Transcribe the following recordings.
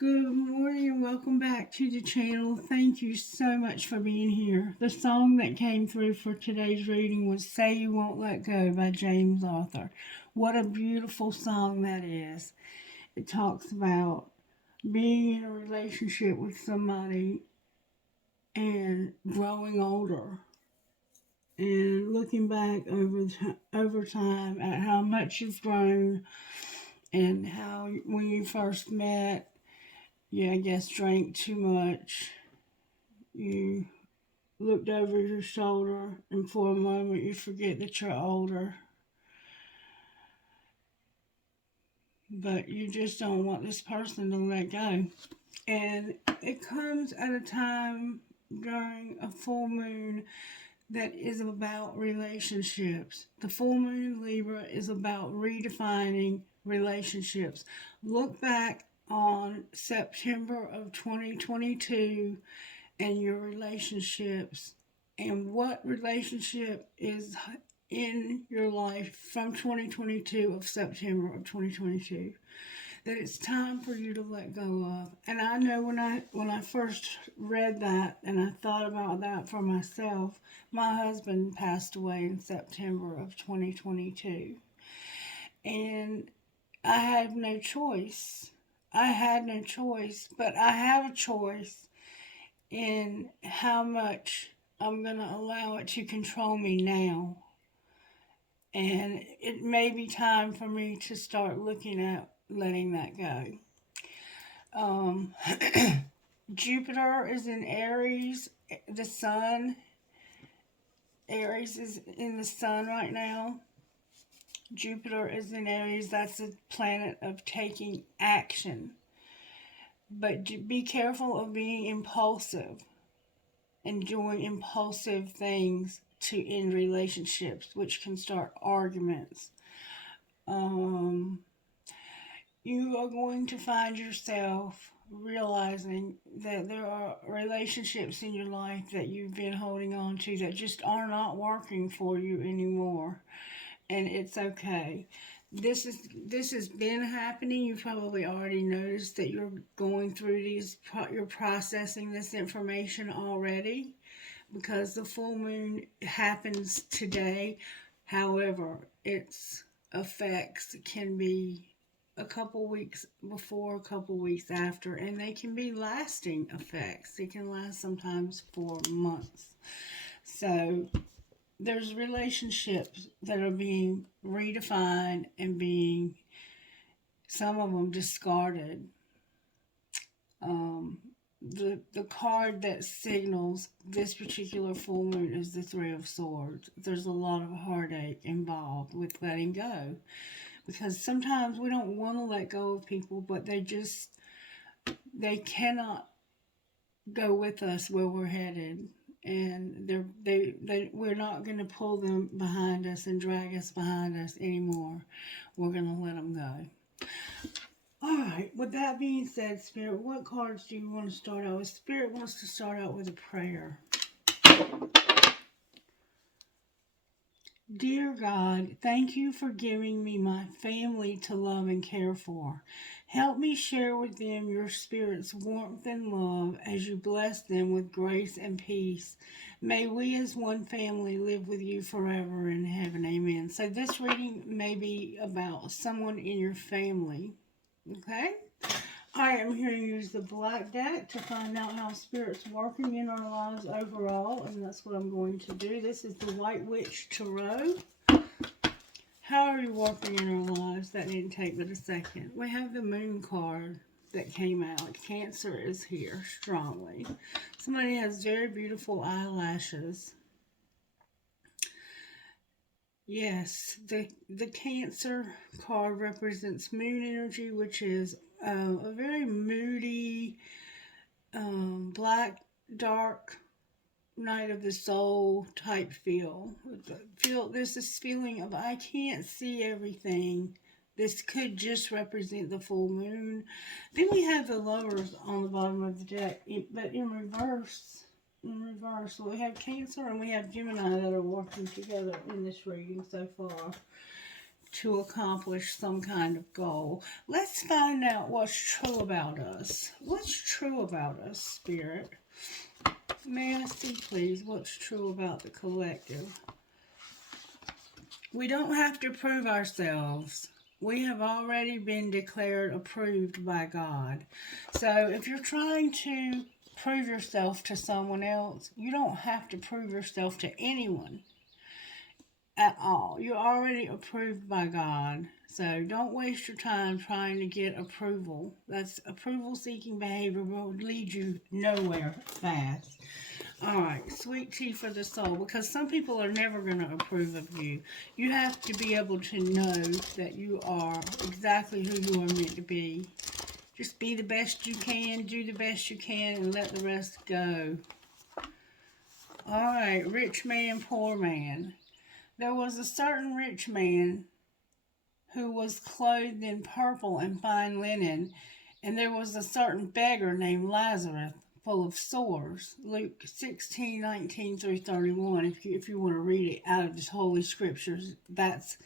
Good morning and welcome back to the channel. Thank you so much for being here. The song that came through for today's reading was Say You Won't Let Go by James Arthur. What a beautiful song that is. It talks about being in a relationship with somebody and growing older and looking back over time at how much you've grown and how when you first met, I guess drank too much. You looked over your shoulder, and for a moment you forget that you're older. But you just don't want this person to let go. And it comes at a time during a full moon that is about relationships. The full moon Libra is about redefining relationships. Look back on September of 2022 and your relationships and what relationship is in your life from 2022 of September of 2022 that it's time for you to let go of. And I know when I first read that and I thought about that for myself, my husband passed away in September of 2022. And I had no choice. I had no choice, but I have a choice in how much I'm going to allow it to control me now. And it may be time for me to start looking at letting that go. Jupiter is in Aries. The sun, Aries is in the sun right now. Jupiter is in Aries. That's a planet of taking action. But be careful of being impulsive and doing impulsive things to end relationships, which can start arguments. You are going to find yourself realizing that there are relationships in your life that you've been holding on to that just are not working for you anymore. And it's okay. This has been happening. You've probably already noticed that you're going through you're processing this information already because the full moon happens today. However, its effects can be a couple weeks before, a couple weeks after, and they can be lasting effects. They can last sometimes for months. So there's relationships that are being redefined and being, some of them, discarded. The card that signals this particular full moon is the Three of Swords. There's a lot of heartache involved with letting go because sometimes we don't want to let go of people, but they cannot go with us where we're headed, and we're not going to pull them behind us and drag us behind us anymore. We're going to let them go. All right, with that being said, Spirit, what cards do you want to start out with? Spirit wants to start out with a prayer. Dear God, thank you for giving me my family to love and care for. Help me share with them your Spirit's warmth and love as you bless them with grace and peace. May we as one family live with you forever in heaven. Amen. So this reading may be about someone in your family. Okay? I am here to use the black deck to find out how Spirit's working in our lives overall, and that's what I'm going to do. This is the White Witch Tarot. How are you working in our lives? That didn't take but a second. We have the Moon card that came out. Cancer is here strongly. Somebody has very beautiful eyelashes. Yes, the Cancer card represents moon energy, which is a very moody, black, dark, night of the soul type feel. There's this feeling of I can't see everything. This could just represent the full moon. Then we have the Lovers on the bottom of the deck, but in reverse. So we have Cancer and we have Gemini that are working together in this reading so far. to accomplish some kind of goal. Let's find out what's true about us. What's true about us, Spirit? May I see, please, what's true about the collective? We don't have to prove ourselves. We have already been declared approved by God. So if you're trying to prove yourself to someone else, you don't have to prove yourself to anyone at all. You're already approved by God. So don't waste your time trying to get approval. That's approval seeking behavior will lead you nowhere fast. Alright, sweet tea for the soul, because some people are never going to approve of you. You have to be able to know that you are exactly who you are meant to be. Just be the best you can, do the best you can, and let the rest go. Alright, rich man, poor man. There was a certain rich man who was clothed in purple and fine linen, and there was a certain beggar named Lazarus, full of sores. Luke 16:19 through 31. If you want to read it out of the Holy Scriptures, that's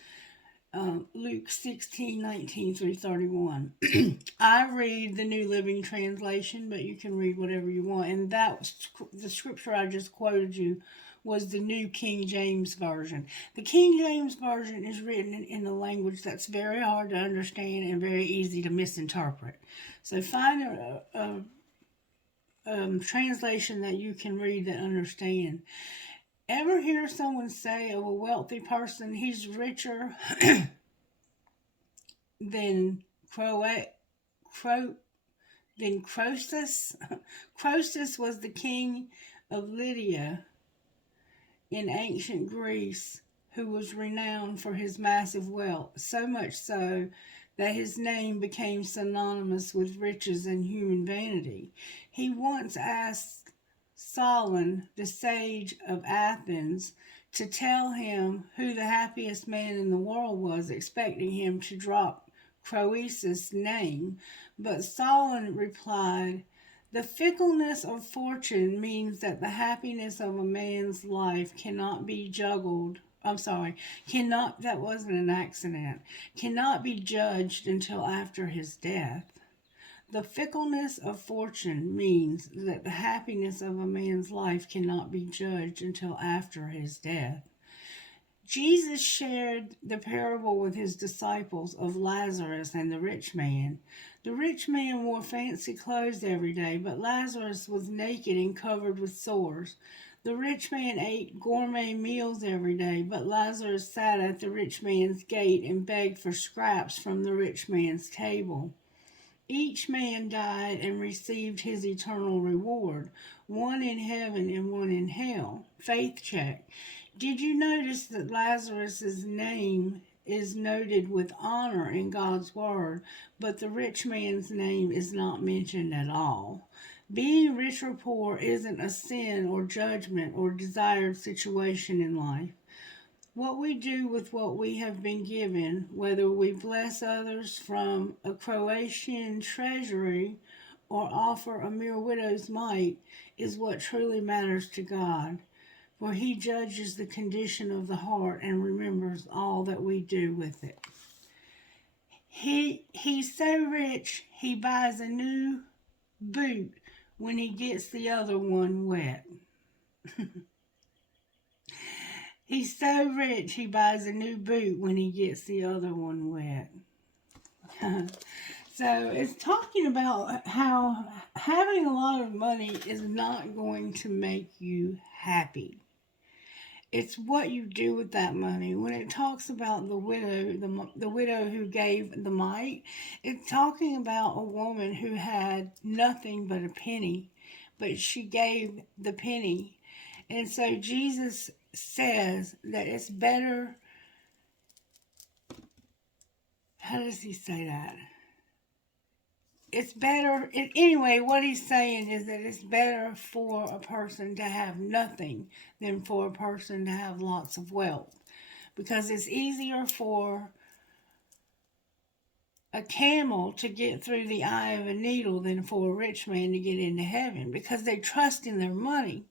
Luke 16:19 through 31. I read the New Living Translation, but you can read whatever you want. And that was the scripture I just quoted you was the New King James Version. The King James Version is written in a language that's very hard to understand and very easy to misinterpret. So find a translation that you can read and understand. Ever hear someone say of a wealthy person, he's richer than Croesus? Croesus was the king of Lydia in ancient Greece, who was renowned for his massive wealth, so much so that his name became synonymous with riches and human vanity. He once asked Solon, the sage of Athens, to tell him who the happiest man in the world was, expecting him to drop Croesus' name. But Solon replied, "The fickleness of fortune means that the happiness of a man's life cannot be juggled. That wasn't an accident. Cannot be judged until after his death. The fickleness of fortune means that the happiness of a man's life cannot be judged until after his death." Jesus shared the parable with his disciples of Lazarus and the rich man. The rich man wore fancy clothes every day, but Lazarus was naked and covered with sores. The rich man ate gourmet meals every day, but Lazarus sat at the rich man's gate and begged for scraps from the rich man's table. Each man died and received his eternal reward, one in heaven and one in hell. Faith check. Did you notice that Lazarus' name is noted with honor in God's Word, but the rich man's name is not mentioned at all? Being rich or poor isn't a sin or judgment or desired situation in life. What we do with what we have been given, whether we bless others from a Croatian treasury or offer a mere widow's mite, is what truly matters to God. For he judges the condition of the heart and remembers all that we do with it. He's so rich, he buys a new boot when he gets the other one wet. He's so rich, he buys a new boot when he gets the other one wet. So it's talking about how having a lot of money is not going to make you happy. It's what you do with that money. When it talks about the widow who gave the mite, it's talking about a woman who had nothing but a penny, but she gave the penny. And so Jesus says that it's better. How does he say that? It's better, anyway, what he's saying is that it's better for a person to have nothing than for a person to have lots of wealth. Because it's easier for a camel to get through the eye of a needle than for a rich man to get into heaven, because they trust in their money.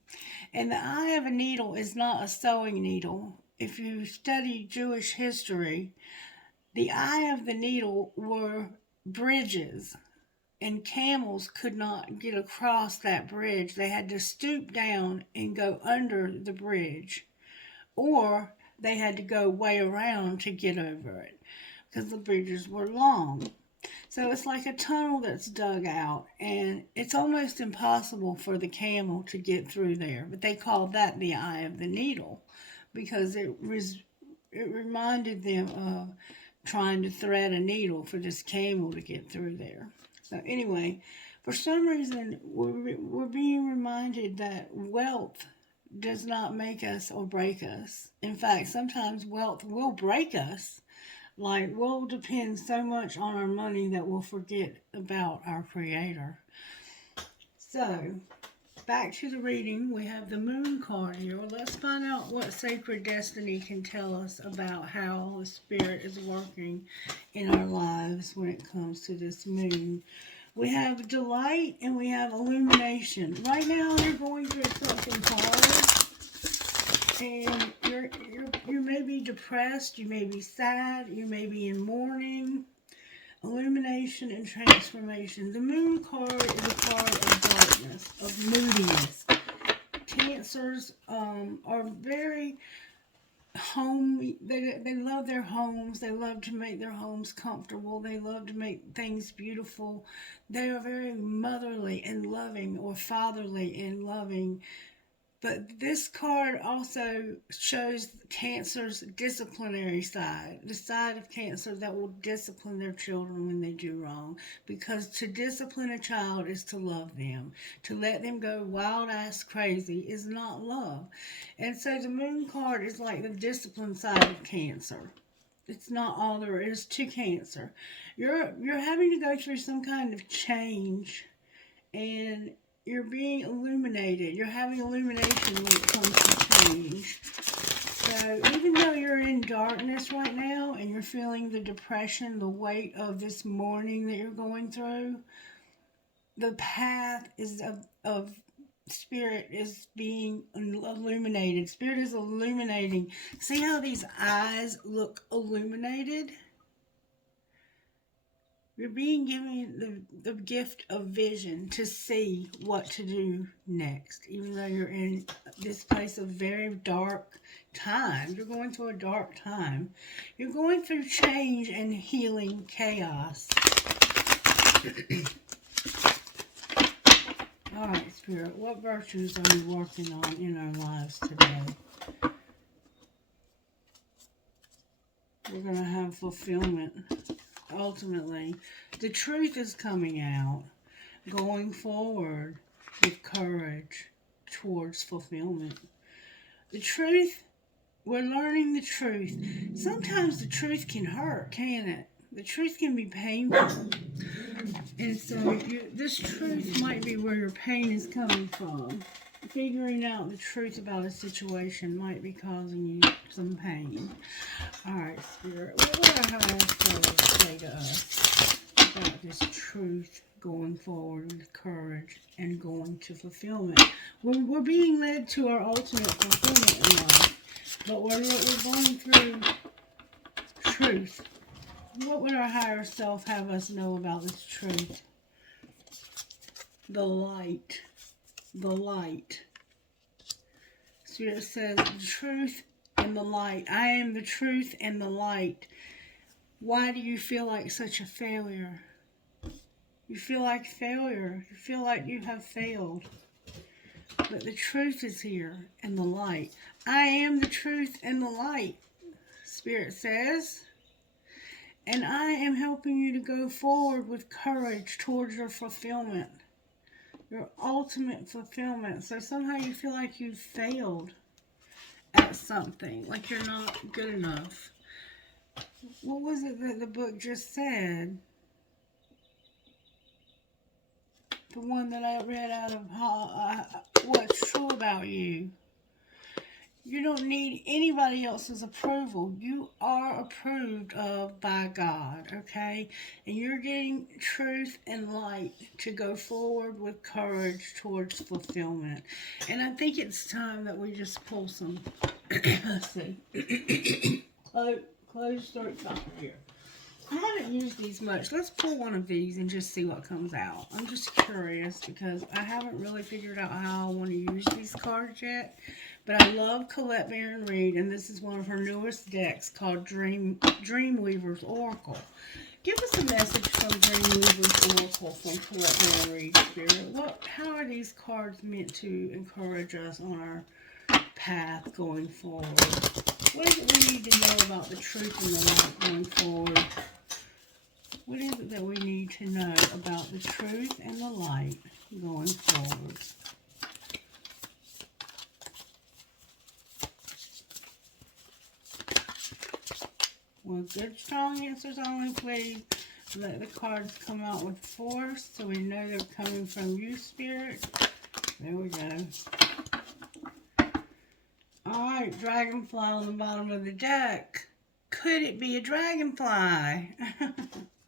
And the eye of a needle is not a sewing needle. If you study Jewish history, The eye of the needle were bridges, and camels could not get across that bridge. They had to stoop down and go under the bridge, or they had to go way around to get over it because the bridges were long. So it's like a tunnel that's dug out, and it's almost impossible for the camel to get through there. But they called that the eye of the needle because it reminded them of trying to thread a needle for this camel to get through there. So anyway, for some reason, we're being reminded that wealth does not make us or break us. In fact, sometimes wealth will break us. Like, we'll depend so much on our money that we'll forget about our Creator. So, back to the reading. We have the moon card here. Well, let's find out what sacred destiny can tell us about how the Spirit is working in our lives when it comes to this moon. We have delight and we have illumination. Right now, you're going through something hard, and you may be depressed, you may be sad, you may be in mourning. Illumination and transformation. The moon card is a card of darkness, of moodiness. Cancers are very home. They love their homes. They love to make their homes comfortable. They love to make things beautiful. They are very motherly and loving, or fatherly and loving. But this card also shows Cancer's disciplinary side, the side of Cancer that will discipline their children when they do wrong. Because to discipline a child is to love them. To let them go wild ass crazy is not love. And so the moon card is like the discipline side of Cancer. It's not all there is to Cancer. You're having to go through some kind of change, and you're being illuminated. You're having illumination when it comes to change. So even though you're in darkness right now and you're feeling the depression, the weight of this mourning that you're going through, the path is of Spirit is being illuminated. Spirit is illuminating. See how these eyes look illuminated? You're being given the gift of vision to see what to do next. Even though you're in this place of very dark time. You're going through a dark time. You're going through change and healing chaos. Alright, Spirit, what virtues are you working on in our lives today? We're going to have fulfillment. Ultimately, the truth is coming out, going forward with courage towards fulfillment. The truth, we're learning the truth. Sometimes the truth can hurt, can't it? The truth can be painful. And so this truth might be where your pain is coming from. Figuring out the truth about a situation might be causing you some pain. Alright, Spirit, what would our higher self say to us about this truth going forward with courage and going to fulfillment? We're being led to our ultimate fulfillment in life, but we're going through truth. What would our higher self have us know about this truth? The light. The light. Spirit says, the truth and the light. I am the truth and the light. Why do you feel like such a failure? You feel like failure. You feel like you have failed. But the truth is here and the light. I am the truth and the light, Spirit says. And I am helping you to go forward with courage towards your fulfillment. Your ultimate fulfillment. So somehow you feel like you've failed at something, like you're not good enough. What was it that the book just said? The one that I read out of What's True About You. You don't need anybody else's approval. You are approved of by God, okay? And you're getting truth and light to go forward with courage towards fulfillment. And I think it's time that we just pull some, let's see, close throat chakra here. I haven't used these much. Let's pull one of these and just see what comes out. I'm just curious because I haven't really figured out how I want to use these cards yet. But I love Colette Baron Reed, and this is one of her newest decks called Dreamweaver's Oracle. Give us a message from Dreamweaver's Oracle from Colette Baron Reed, Spirit. How are these cards meant to encourage us on our path going forward? What is it we need to know about the truth and the light going forward? What is it that we need to know about the truth and the light going forward? Well, good, strong answers only, please. Let the cards come out with force so we know they're coming from you, Spirit. There we go. Alright, dragonfly on the bottom of the deck. Could it be a dragonfly?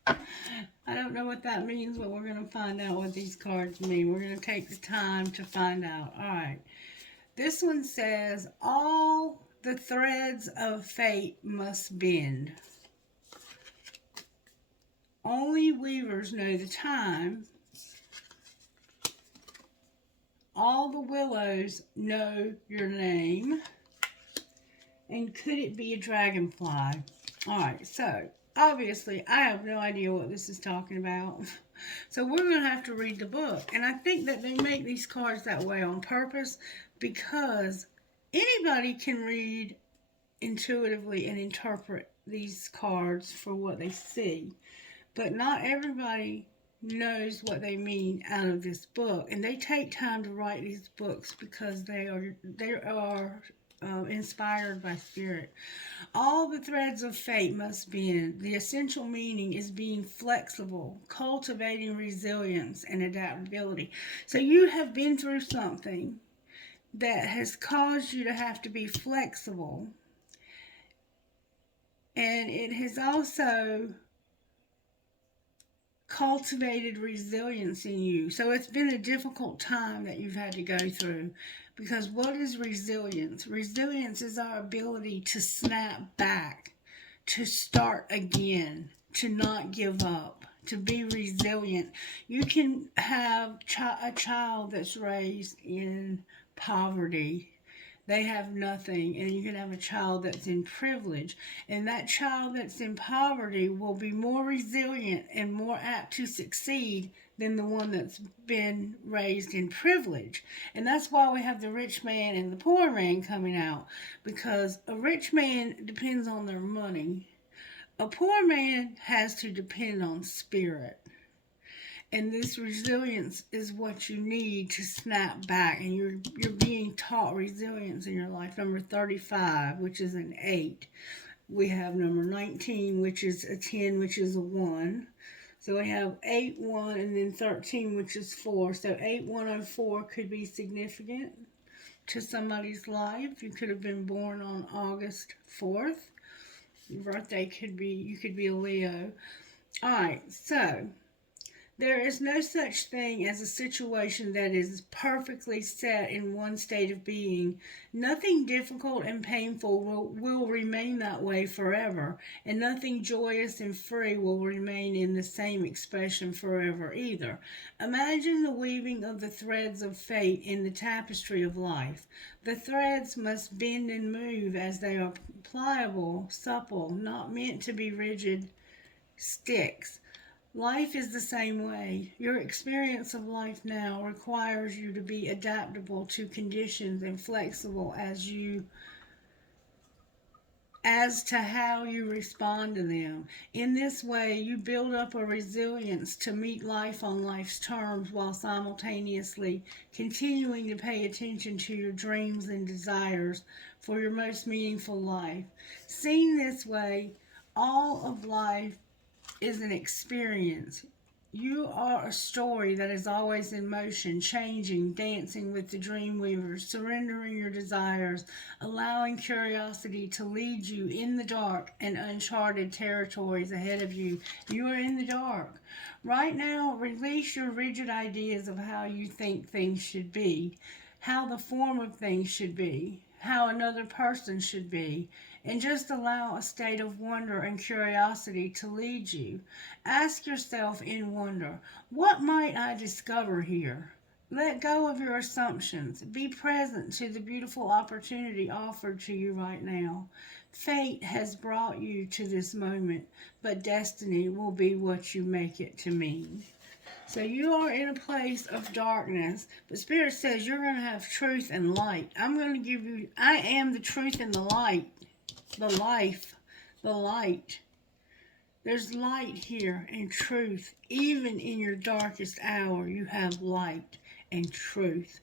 I don't know what that means, but we're going to find out what these cards mean. We're going to take the time to find out. Alright. This one says, all the threads of fate must bend. Only weavers know the time. All the willows know your name. And could it be a dragonfly? Alright, so obviously I have no idea what this is talking about. So we're going to have to read the book. And I think that they make these cards that way on purpose because anybody can read intuitively and interpret these cards for what they see. But not everybody knows what they mean out of this book. And they take time to write these books because they are inspired by Spirit. All the threads of fate must bend. The essential meaning is being flexible, cultivating resilience and adaptability. So you have been through something that has caused you to have to be flexible. And it has also cultivated resilience in you. So it's been a difficult time that you've had to go through. Because what is resilience? Resilience is our ability to snap back, to start again, to not give up, to be resilient. You can have a child that's raised in poverty. They have nothing, and you can have a child that's in privilege, and that child that's in poverty will be more resilient and more apt to succeed than the one that's been raised in privilege. And that's why we have the rich man and the poor man coming out, because a rich man depends on their money. A poor man has to depend on spirit. And this resilience is what you need to snap back. And you're being taught resilience in your life. Number 35, which is an 8. We have number 19, which is a 10, which is a 1. So we have 8, 1, and then 13, which is 4. So 8, 1, and 4 could be significant to somebody's life. You could have been born on August 4th. Your birthday could be, you could be a Leo. Alright, so there is no such thing as a situation that is perfectly set in one state of being. Nothing difficult and painful will remain that way forever, and nothing joyous and free will remain in the same expression forever either. Imagine the weaving of the threads of fate in the tapestry of life. The threads must bend and move as they are pliable, supple, not meant to be rigid sticks. Life is the same way. Your experience of life now requires you to be adaptable to conditions and flexible as to how you respond to them. In this way, you build up a resilience to meet life on life's terms while simultaneously continuing to pay attention to your dreams and desires for your most meaningful life. Seen this way, all of life is an experience. You are a story that is always in motion, changing, dancing with the dream weavers, surrendering your desires, allowing curiosity to lead you in the dark and uncharted territories ahead of you. You are in the dark. Right now, release your rigid ideas of how you think things should be, how the form of things should be, how another person should be, and just allow a state of wonder and curiosity to lead you. Ask yourself in wonder, what might I discover here? Let go of your assumptions. Be present to the beautiful opportunity offered to you right now. Fate has brought you to this moment, but destiny will be what you make it to mean. So you are in a place of darkness, but Spirit says you're going to have truth and light. I'm going to give you, I am the truth and the light, the life, the light. There's light here and truth. Even in your darkest hour, you have light and truth.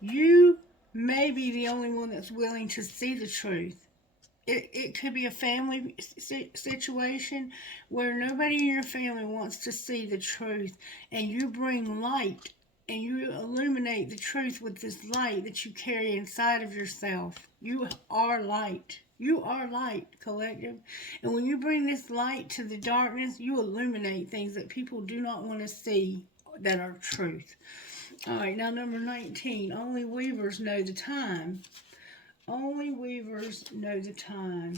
You may be the only one that's willing to see the truth. It could be a family situation where nobody in your family wants to see the truth, and you bring light and you illuminate the truth with this light that you carry inside of yourself. You are light. You are light, collective. And when you bring this light to the darkness, you illuminate things that people do not want to see that are truth. All right, now number 19. Only weavers know the time. Only weavers know the time.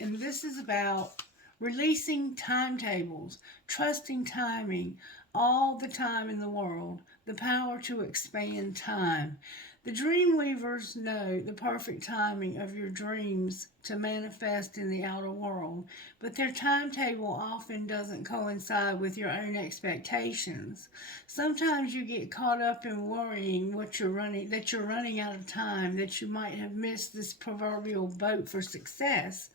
And this is about releasing timetables, trusting timing, all the time in the world, the power to expand time. The dream weavers know the perfect timing of your dreams to manifest in the outer world, but their timetable often doesn't coincide with your own expectations. Sometimes you get caught up in worrying that you're running out of time, that you might have missed this proverbial boat for success.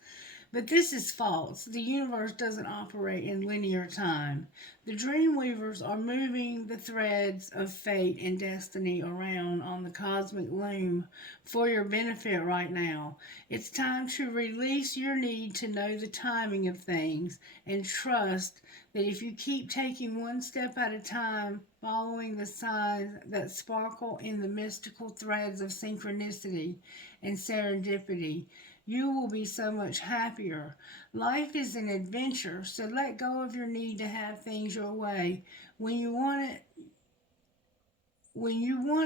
But this is false. The universe doesn't operate in linear time. The dream weavers are moving the threads of fate and destiny around on the cosmic loom for your benefit right now. It's time to release your need to know the timing of things and trust that if you keep taking one step at a time, following the signs that sparkle in the mystical threads of synchronicity and serendipity, you will be so much happier. Life is an adventure, so let go of your need to have things your way. When you want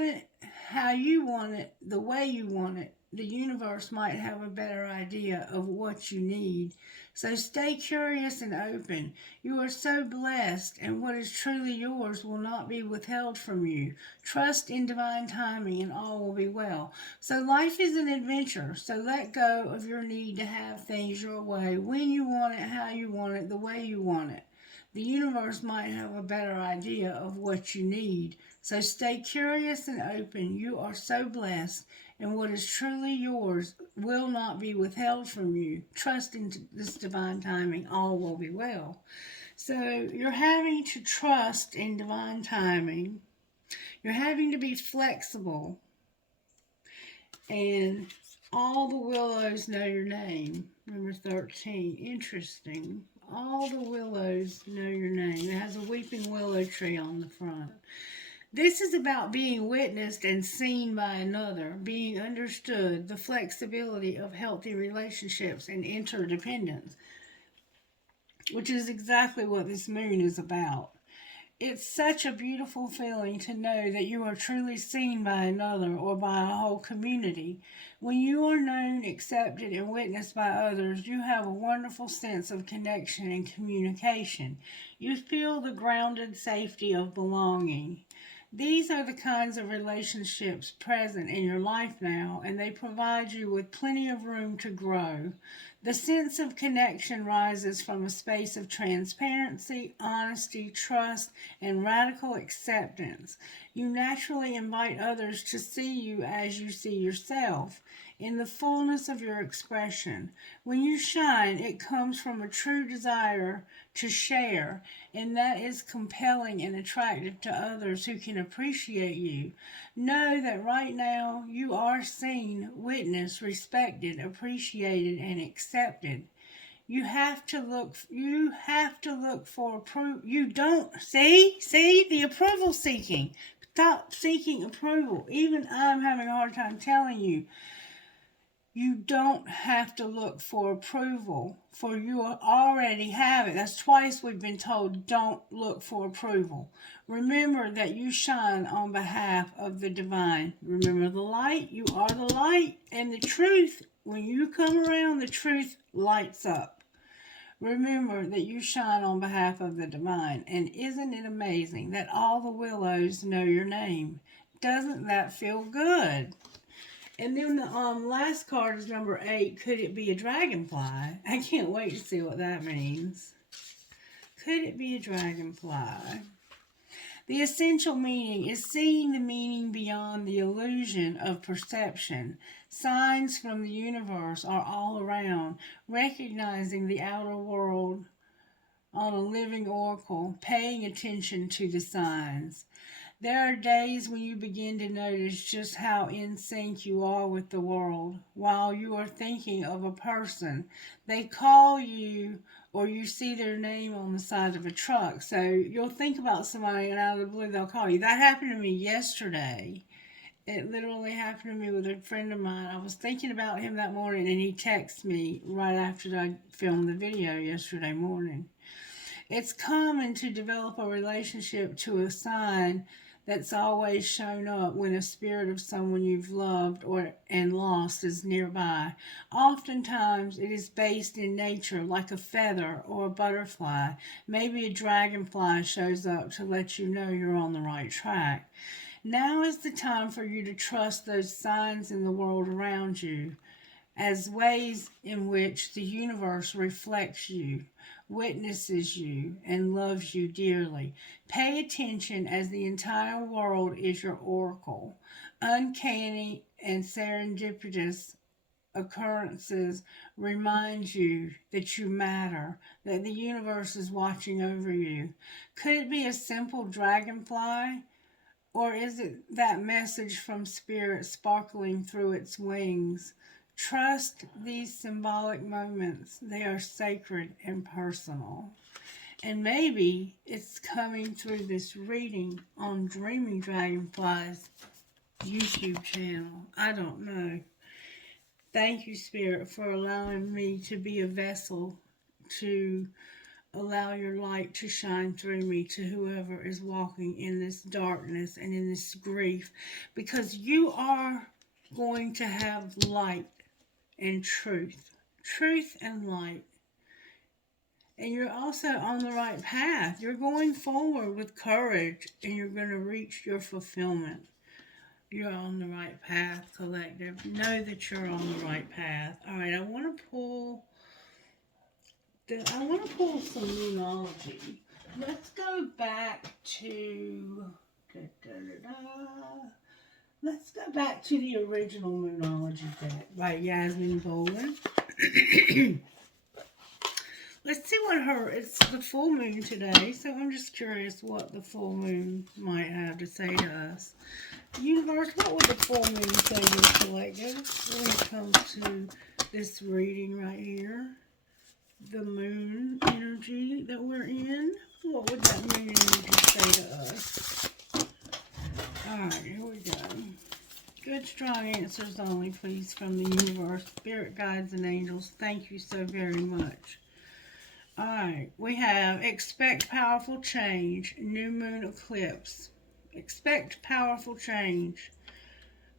it how you want it, the way you want it, the universe might have a better idea of what you need. So stay curious and open. You are so blessed, and what is truly yours will not be withheld from you. Trust in divine timing, and all will be well. So life is an adventure, so let go of your need to have things your way, when you want it, how you want it, the way you want it. The universe might have a better idea of what you need. So stay curious and open. You are so blessed, and what is truly yours will not be withheld from you. Trust in this divine timing. All will be well. So you're having to trust in divine timing. You're having to be flexible. And all the willows know your name. Number 13. Interesting. All the willows know your name. It has a weeping willow tree on the front. This is about being witnessed and seen by another, being understood, the flexibility of healthy relationships and interdependence, which is exactly what this moon is about. It's such a beautiful feeling to know that you are truly seen by another or by a whole community. When you are known, accepted, and witnessed by others, you have a wonderful sense of connection and communication. You feel the grounded safety of belonging. These are the kinds of relationships present in your life now, and they provide you with plenty of room to grow. The sense of connection rises from a space of transparency, honesty, trust, and radical acceptance. You naturally invite others to see you as you see yourself, in the fullness of your expression. When you shine, it comes from a true desire to share, and that is compelling and attractive to others who can appreciate you. Know that right now you are seen, witnessed, respected, appreciated, and accepted. You have to look for approval. You don't see the approval seeking. Stop seeking approval. Even I'm having a hard time telling you. You don't have to look for approval, for you already have it. That's twice we've been told, don't look for approval. Remember that you shine on behalf of the divine. Remember the light. You are the light, and the truth when you come around, the truth lights up. Remember that you shine on behalf of the divine. And isn't it amazing that all the willows know your name? Doesn't that feel good? And then the last card is number 8. Could it be a dragonfly? I can't wait to see what that means. Could it be a dragonfly? The essential meaning is seeing the meaning beyond the illusion of perception. Signs from the universe are all around, recognizing the outer world on a living oracle, paying attention to the signs. There are days when you begin to notice just how in sync you are with the world. While you are thinking of a person, they call you or you see their name on the side of a truck. So you'll think about somebody and out of the blue they'll call you. That happened to me yesterday. It literally happened to me with a friend of mine. I was thinking about him that morning and he texted me right after I filmed the video yesterday morning. It's common to develop a relationship to a sign that's always shown up when a spirit of someone you've loved and lost is nearby. Oftentimes it is based in nature, like a feather or a butterfly. Maybe a dragonfly shows up to let you know you're on the right track. Now is the time for you to trust those signs in the world around you as ways in which the universe reflects you, witnesses you, and loves you dearly. Pay attention as the entire world is your oracle. Uncanny and serendipitous occurrences remind you that you matter, that the universe is watching over you. Could it be a simple dragonfly? Or is it that message from Spirit sparkling through its wings? Trust these symbolic moments. They are sacred and personal. And maybe it's coming through this reading on Dreaming Dragonflies YouTube channel. I don't know. Thank you, Spirit, for allowing me to be a vessel to allow your light to shine through me to whoever is walking in this darkness and in this grief. Because you are going to have light and truth and light. And you're also on the right path. You're going forward with courage and you're going to reach your fulfillment. You're on the right path, collective. Know that you're on the right path. All right, I want to pull some numerology. Let's go back to Let's go back to the original Moonology deck by Yasmin Boland. Let's see what it's the full moon today, so I'm just curious what the full moon might have to say to us. Universe, what would the full moon say to the collective when it comes to this reading right here? The moon energy that we're in. What would that moon energy say to us? Alright, here we go. Good, strong answers only, please, from the universe, spirit guides, and angels. Thank you so very much. Alright, we have expect powerful change, new moon eclipse. Expect powerful change.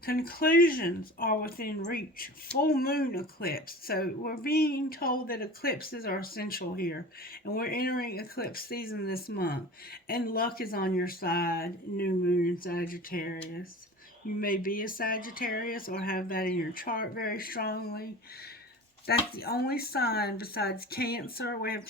Conclusions are within reach. Full moon eclipse. So we're being told that eclipses are essential here. And we're entering eclipse season this month. And luck is on your side. New moon in Sagittarius. You may be a Sagittarius or have that in your chart very strongly. That's the only sign besides Cancer. We have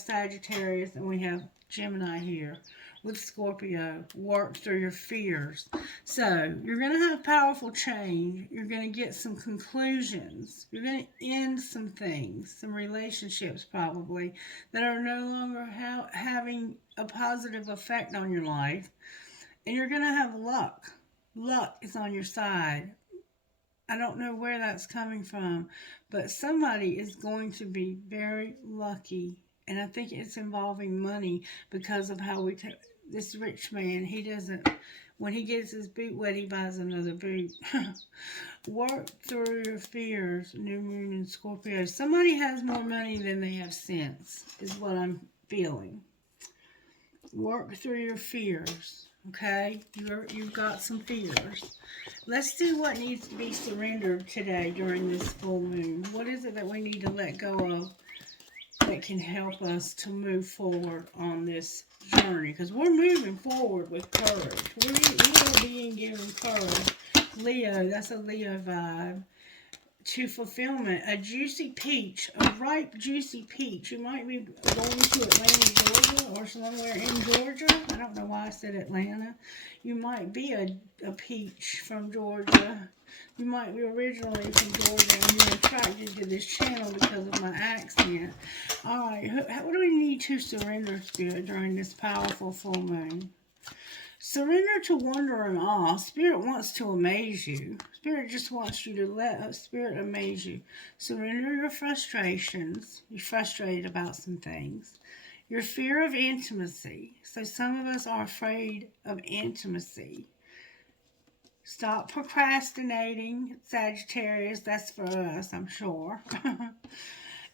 Sagittarius, and we have Gemini here with Scorpio. Work through your fears. So you're going to have powerful change. You're going to get some conclusions. You're going to end some things, some relationships probably, that are no longer having a positive effect on your life. And you're going to have luck. Luck is on your side. I don't know where that's coming from, but somebody is going to be very lucky. And I think it's involving money because of how this rich man, he doesn't, when he gets his boot wet, he buys another boot. Work through your fears, new moon in Scorpio. Somebody has more money than they have sense, is what I'm feeling. Work through your fears. Okay? You've got some fears. Let's see what needs to be surrendered today during this full moon. What is it that we need to let go of that can help us to move forward on this journey? Because we're moving forward with courage. We are being given courage. Leo, that's a Leo vibe. To fulfillment, a juicy peach, a ripe, juicy peach. You might be going to Atlanta, Georgia, or somewhere in Georgia. I don't know why I said Atlanta. You might be a peach from Georgia. You might be originally from Georgia and you're attracted to this channel because of my accent. Alright, what do we need to surrender, Spirit, during this powerful full moon? Surrender to wonder and awe. Spirit wants to amaze you. Spirit just wants you to let Spirit amaze you. Surrender your frustrations. You're frustrated about some things. Your fear of intimacy. So some of us are afraid of intimacy. Stop procrastinating, Sagittarius. That's for us, I'm sure.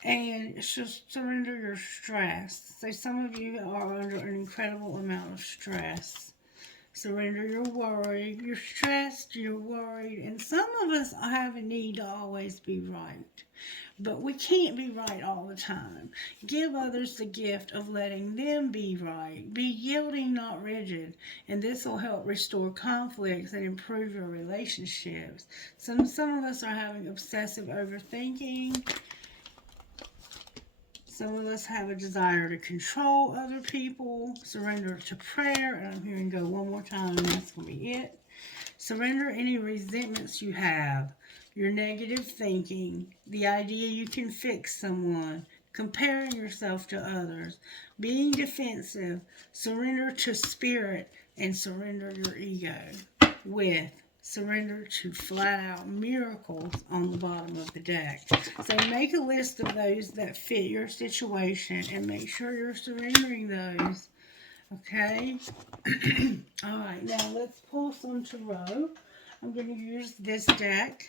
And just surrender your stress. So some of you are under an incredible amount of stress. Surrender your worry. You're stressed, you're worried, and some of us have a need to always be right. But we can't be right all the time. Give others the gift of letting them be right. Be yielding, not rigid. And this will help restore conflicts and improve your relationships. Some of us are having obsessive overthinking. Some of us have a desire to control other people. Surrender to prayer. And I'm hearing go one more time, and that's going to be it. Surrender any resentments you have. Your negative thinking. The idea you can fix someone. Comparing yourself to others. Being defensive. Surrender to spirit. And surrender your ego. With surrender to flat out miracles on the bottom of the deck. So make a list of those that fit your situation and make sure you're surrendering those. Okay? Alright, now let's pull some tarot. I'm going to use this deck.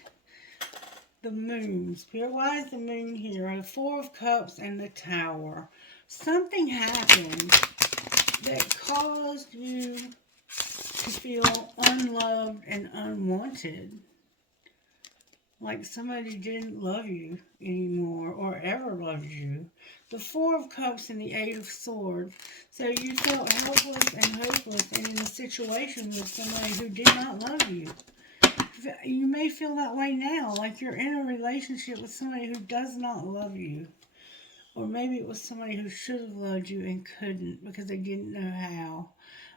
The moon. Spirit, why is the moon here? The Four of Cups and the Tower. Something happened that caused you to feel unloved and unwanted. Like somebody didn't love you anymore or ever loved you. The Four of Cups and the Eight of Swords. So you felt helpless and hopeless and in a situation with somebody who did not love you. You may feel that way now, like you're in a relationship with somebody who does not love you. Or maybe it was somebody who should have loved you and couldn't because they didn't know how.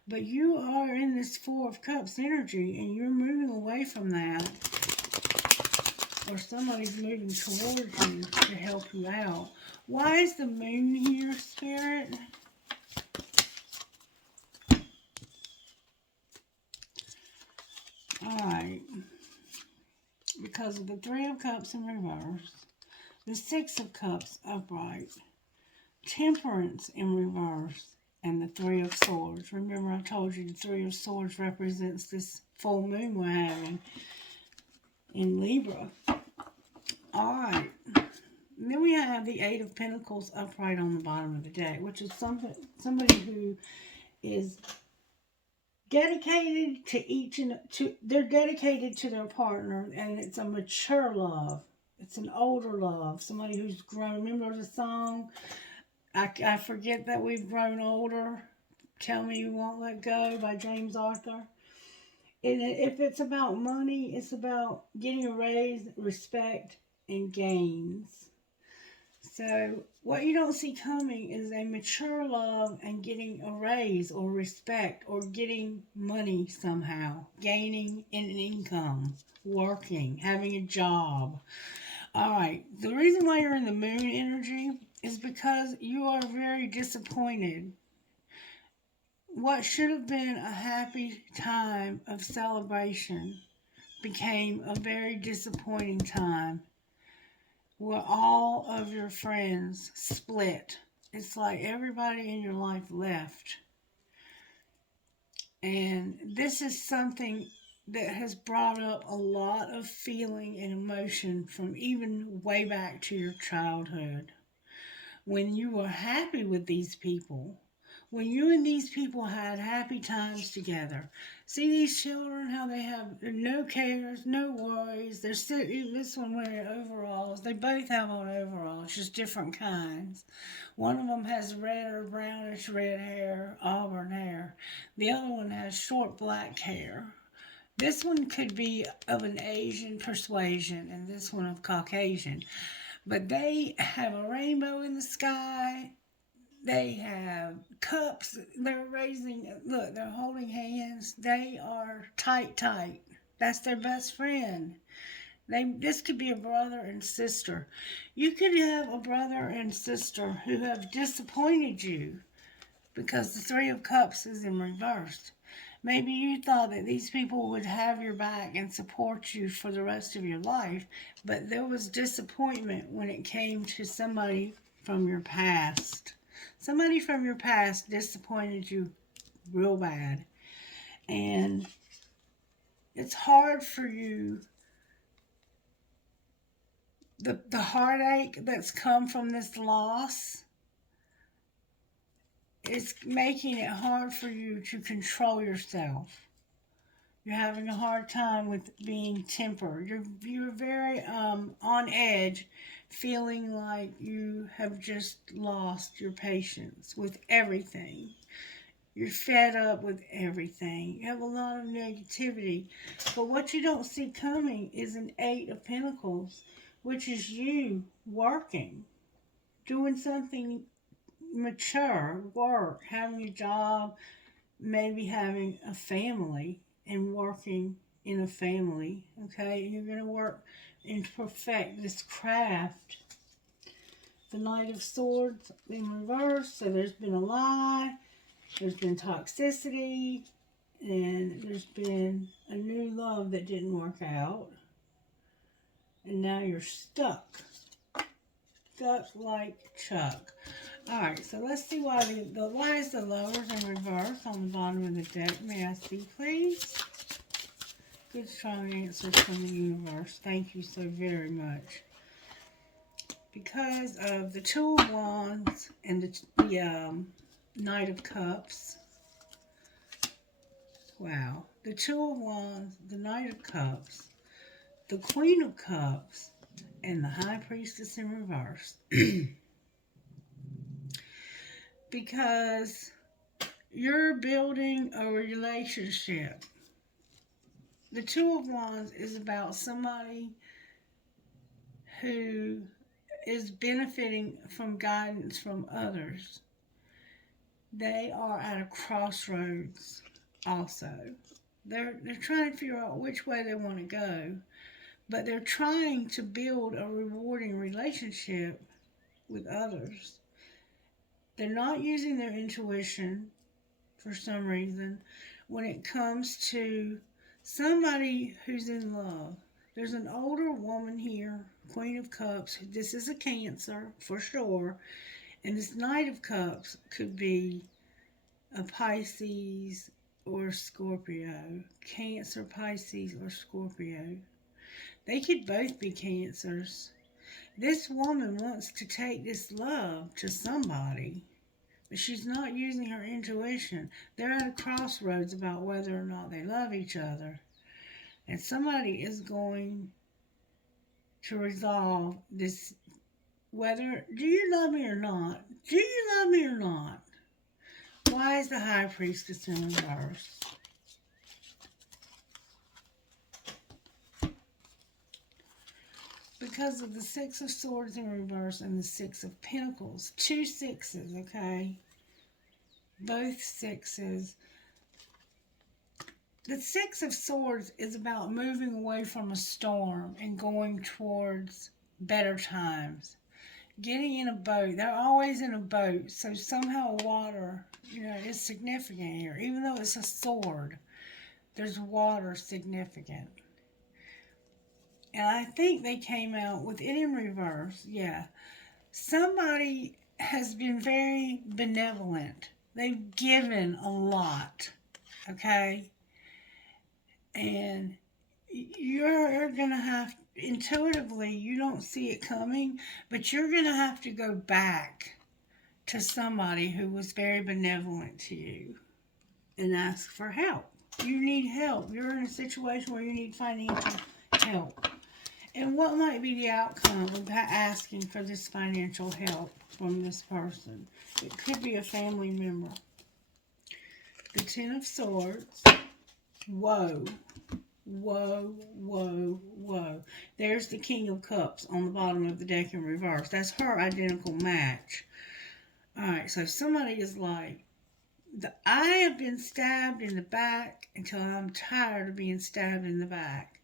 But you are in this Four of Cups energy and you're moving away from that. Or somebody's moving towards you to help you out. Why is the moon here, Spirit? Alright. Because of the Three of Cups in reverse. The Six of Cups upright. Temperance in reverse. And the Three of Swords. Remember I told you the Three of Swords represents this full moon we're having in Libra. Alright. Then we have the Eight of Pentacles upright on the bottom of the deck, which is somebody who is dedicated to they're dedicated to their partner, and it's a mature love. It's an older love. Somebody who's grown. Remember the song? I forget that we've grown older. Tell Me You Won't Let Go by James Arthur. And if it's about money, it's about getting a raise, respect, and gains. So what you don't see coming is a mature love and getting a raise or respect or getting money somehow, gaining an income, working, having a job. Alright, the reason why you're in the moon energy is because you are very disappointed. What should have been a happy time of celebration became a very disappointing time where all of your friends split. It's like everybody in your life left. And this is something that has brought up a lot of feeling and emotion from even way back to your childhood. When you were happy with these people, when you and these people had happy times together. See these children, how they have no cares, no worries. They're still, even this one wearing overalls. They both have on overalls, just different kinds. One of them has red or brownish red hair, auburn hair. The other one has short black hair. This one could be of an Asian persuasion, and this one of Caucasian. But they have a rainbow in the sky. They have cups. They're raising, look, they're holding hands. They are tight, tight. That's their best friend. This could be a brother and sister. You could have a brother and sister who have disappointed you because the Three of Cups is in reverse. Maybe you thought that these people would have your back and support you for the rest of your life, but there was disappointment when it came to somebody from your past. Somebody from your past disappointed you real bad. And it's hard for you. The heartache that's come from this loss is making it hard for you to control yourself. You're having a hard time with being tempered. You're very on edge, feeling like you have just lost your patience with everything. You're fed up with everything. You have a lot of negativity. But what you don't see coming is an Eight of Pentacles, which is you working, doing something mature, work, having a job, maybe having a family and working in a family, okay? You're going to work and perfect this craft. The Knight of Swords in reverse, so there's been a lie, there's been toxicity, and there's been a new love that didn't work out. And now you're stuck. Stuck like Chuck. Alright, so let's see why why is the Lovers in reverse on the bottom of the deck. May I see, please? Good, strong answers from the universe. Thank you so very much. Because of the Two of Wands and the Knight of Cups. Wow. The Two of Wands, the Knight of Cups, the Queen of Cups, and the High Priestess in reverse. Because you're building a relationship. The Two of Wands is about somebody who is benefiting from guidance from others. They are at a crossroads also. They're trying to figure out which way they want to go, but they're trying to build a rewarding relationship with others. They're not using their intuition for some reason when it comes to somebody who's in love. There's an older woman here, Queen of Cups. This is a Cancer for sure. And this Knight of Cups could be a Pisces or Scorpio. Cancer, Pisces, or Scorpio. They could both be Cancers. This woman wants to take this love to somebody, but she's not using her intuition. They're at a crossroads about whether or not they love each other. And somebody is going to resolve this, whether, do you love me or not? Do you love me or not? Why is the High Priestess in reverse? Because of the Six of Swords in reverse and the Six of Pentacles. Two sixes, okay? Both sixes. The Six of Swords is about moving away from a storm and going towards better times. Getting in a boat. They're always in a boat, so somehow water, is significant here. Even though it's a sword, there's water significant. And I think they came out with it in reverse. Yeah. Somebody has been very benevolent. They've given a lot. Okay? And you're going to have, intuitively, you don't see it coming, but you're going to have to go back to somebody who was very benevolent to you and ask for help. You need help. You're in a situation where you need financial help. And what might be the outcome of asking for this financial help from this person? It could be a family member. The Ten of Swords. Whoa. Whoa, whoa, whoa. There's the King of Cups on the bottom of the deck in reverse. That's her identical match. Alright, so somebody is like, I have been stabbed in the back until I'm tired of being stabbed in the back.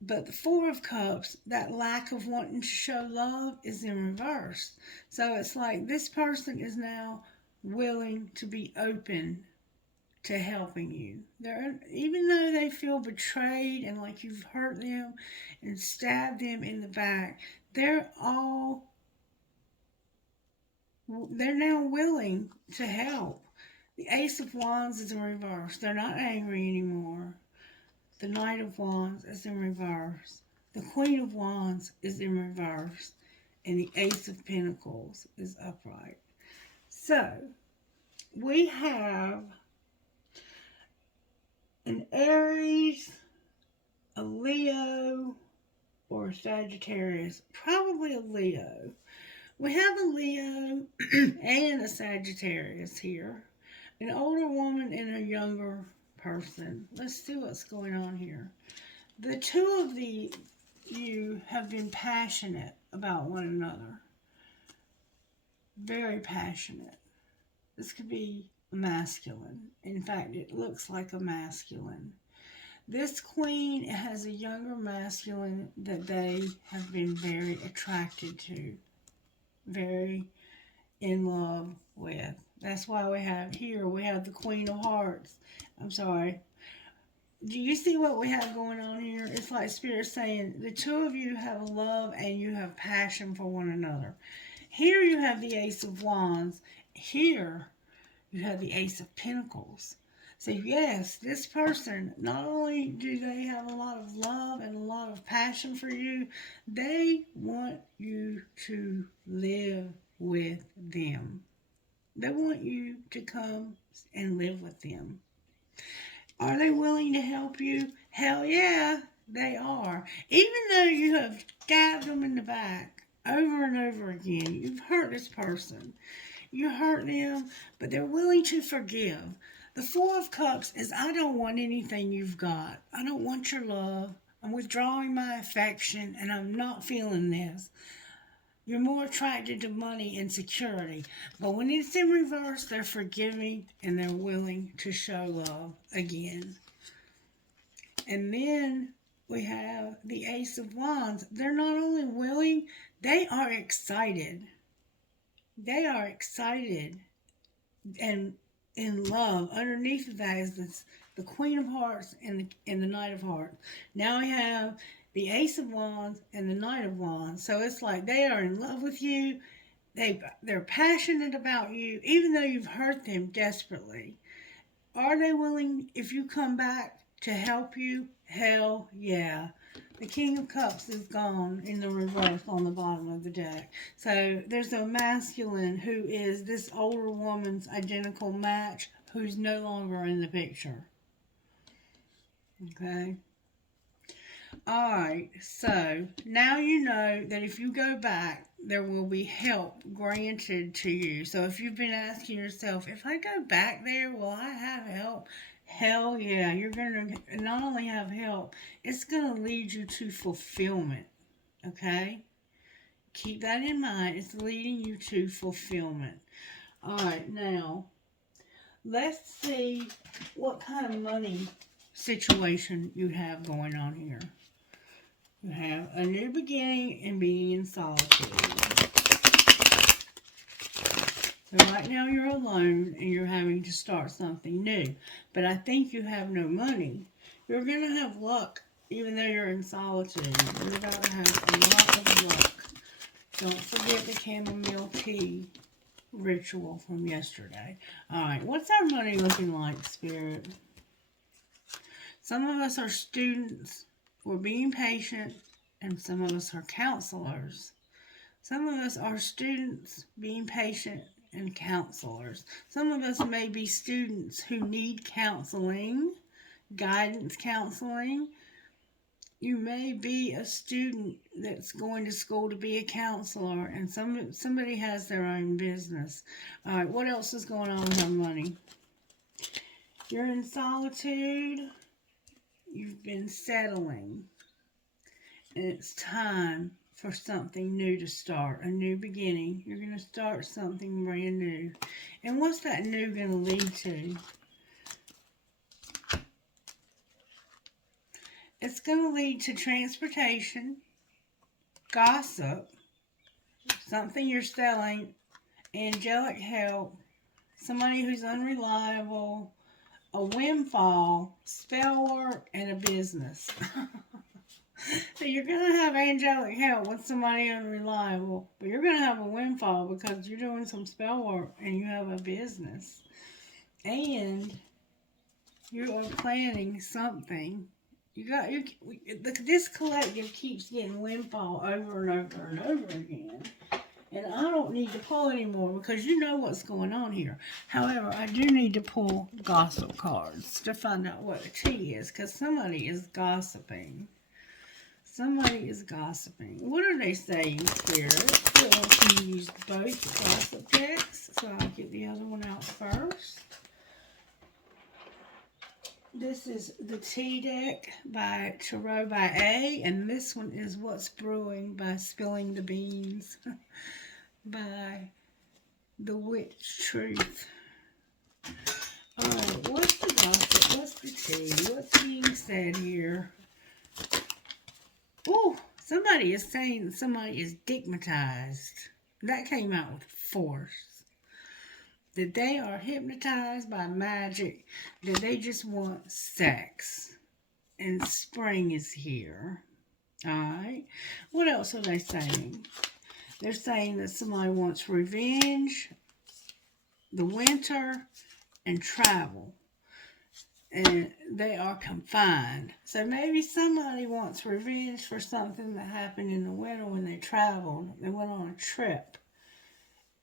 But the Four of Cups, that lack of wanting to show love, is in reverse. So it's like this person is now willing to be open to helping you. Even though they feel betrayed and like you've hurt them and stabbed them in the back, they're now willing to help. The Ace of Wands is in reverse. They're not angry anymore. The Knight of Wands is in reverse. The Queen of Wands is in reverse. And the Ace of Pentacles is upright. So, we have an Aries, a Leo, or a Sagittarius. Probably a Leo. We have a Leo and a Sagittarius here. An older woman and a younger person. Let's see what's going on here. The two of you have been passionate about one another. Very passionate. This could be masculine. In fact, it looks like a masculine. This queen has a younger masculine that they have been very attracted to. Very in love with. That's why we have the Queen of Hearts. I'm sorry. Do you see what we have going on here? It's like Spirit saying the two of you have love and you have passion for one another. Here you have the Ace of Wands. Here you have the Ace of Pentacles. So yes, this person, not only do they have a lot of love and a lot of passion for you, they want you to live with them. They want you to come and live with them. Are they willing to help you? Hell yeah, they are. Even though you have stabbed them in the back over and over again, you've hurt this person. You hurt them, but they're willing to forgive. The Four of Cups is, I don't want anything you've got. I don't want your love. I'm withdrawing my affection, and I'm not feeling this. You're more attracted to money and security. But when it's in reverse, they're forgiving and they're willing to show love again. And then we have the Ace of Wands. They're not only willing, they are excited. They are excited and in love. Underneath of that is the Queen of Hearts and the Knight of Hearts. Now we have the Ace of Wands and the Knight of Wands. So it's like they are in love with you. They're passionate about you, even though you've hurt them desperately. Are they willing, if you come back, to help you? Hell yeah. The King of Cups is gone in the reverse on the bottom of the deck. So there's a masculine who is this older woman's identical match who's no longer in the picture. Okay. Alright, so now you know that if you go back, there will be help granted to you. So if you've been asking yourself, if I go back there, will I have help? Hell yeah, you're going to not only have help, it's going to lead you to fulfillment. Okay? Keep that in mind. It's leading you to fulfillment. Alright, now, let's see what kind of money situation you have going on here. You have a new beginning and being in solitude. So right now you're alone and you're having to start something new. But I think you have no money. You're going to have luck even though you're in solitude. You're about to have a lot of luck. Don't forget the chamomile tea ritual from yesterday. Alright, what's our money looking like, Spirit? Some of us are students. We're being patient, and some of us are counselors. Some of us are students being patient and counselors. Some of us may be students who need counseling, guidance counseling. You may be a student that's going to school to be a counselor, and somebody has their own business. All right, what else is going on with our money? You're in solitude. You've been settling, and it's time for something new to start, a new beginning. You're going to start something brand new. And what's that new going to lead to? It's going to lead to transportation, gossip, something you're selling, angelic help, somebody who's unreliable, a windfall, spell work, and a business. So you're going to have angelic help with somebody unreliable, but you're going to have a windfall because you're doing some spell work and you have a business. And you are planning something. This collective keeps getting windfall over and over and over again. And I don't need to pull anymore because you know what's going on here. However, I do need to pull gossip cards to find out what the tea is because somebody is gossiping. Somebody is gossiping. What are they saying, Spirit? It wants me to use both gossip decks, so I'll get the other one out first. This is the Tea deck by Tarot by A, and this one is What's Brewing by Spilling the Beans by The Witch Truth. Alright, what's the gossip? What's the tea? What's being said here? Oh, somebody is saying that somebody is stigmatized. That came out with force. That they are hypnotized by magic. That they just want sex. And spring is here. Alright. What else are they saying? They're saying that somebody wants revenge, the winter, and travel. And they are confined. So maybe somebody wants revenge for something that happened in the winter when they traveled. They went on a trip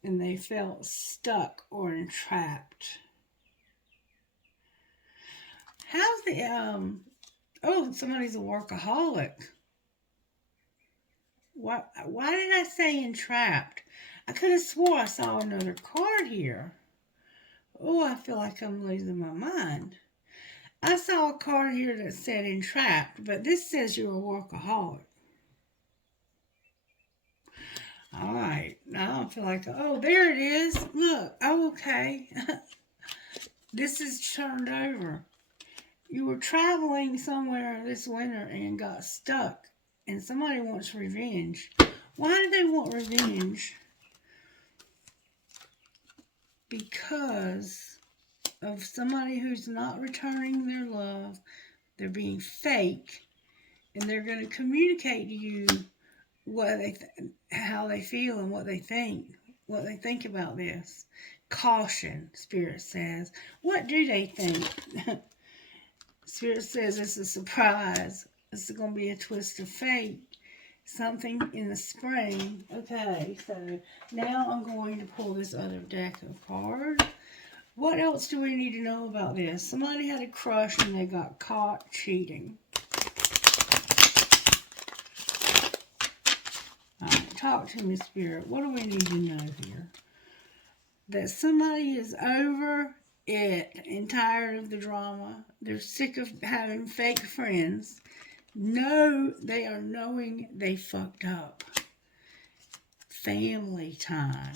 and they felt stuck or entrapped. How's the somebody's a workaholic. Why did I say entrapped? I could have swore I saw another card here. Oh, I feel like I'm losing my mind. I saw a card here that said entrapped, but this says you're a workaholic. Alright, now I feel like, oh, there it is. Look, oh, okay. This is turned over. You were traveling somewhere this winter and got stuck, and somebody wants revenge. Why do they want revenge? Because of somebody who's not returning their love. They're being fake, and they're going to communicate to you how they feel and what they think about this. Caution, Spirit says. What do they think? Spirit says it's a surprise. It's going to be a twist of fate. Something in the spring. Okay, so now I'm going to pull this other deck of cards. What else do we need to know about this? Somebody had a crush and they got caught cheating. Alright, talk to me, Spirit. What do we need to know here? That somebody is over it and tired of the drama. They're sick of having fake friends. No, they are knowing they fucked up. Family time.